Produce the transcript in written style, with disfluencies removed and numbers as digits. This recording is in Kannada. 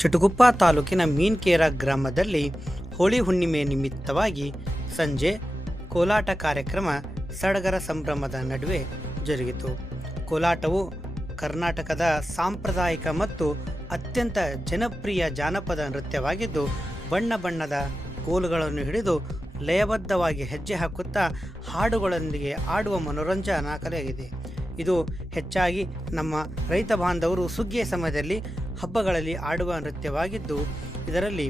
ಚಟಗುಪ್ಪ ತಾಲೂಕಿನ ಮೀನ್ಕೇರ ಗ್ರಾಮದಲ್ಲಿ ಹೋಳಿ ಹುಣ್ಣಿಮೆ ನಿಮಿತ್ತವಾಗಿ ಸಂಜೆ ಕೋಲಾಟ ಕಾರ್ಯಕ್ರಮ ಸಡಗರ ಸಂಭ್ರಮದ ನಡುವೆ ಜರುಗಿತು. ಕೋಲಾಟವು ಕರ್ನಾಟಕದ ಸಾಂಪ್ರದಾಯಿಕ ಮತ್ತು ಅತ್ಯಂತ ಜನಪ್ರಿಯ ಜಾನಪದ ನೃತ್ಯವಾಗಿದ್ದು, ಬಣ್ಣ ಬಣ್ಣದ ಕೋಲುಗಳನ್ನು ಹಿಡಿದು ಲಯಬದ್ಧವಾಗಿ ಹೆಜ್ಜೆ ಹಾಕುತ್ತಾ ಹಾಡುಗಳೊಂದಿಗೆ ಆಡುವ ಮನೋರಂಜನಾ ಕಲೆಯಾಗಿದೆ. ಇದು ಹೆಚ್ಚಾಗಿ ನಮ್ಮ ರೈತ ಬಾಂಧವರು ಸುಗ್ಗಿಯ ಸಮಯದಲ್ಲಿ ಹಬ್ಬಗಳಲ್ಲಿ ಆಡುವ ನೃತ್ಯವಾಗಿದ್ದು, ಇದರಲ್ಲಿ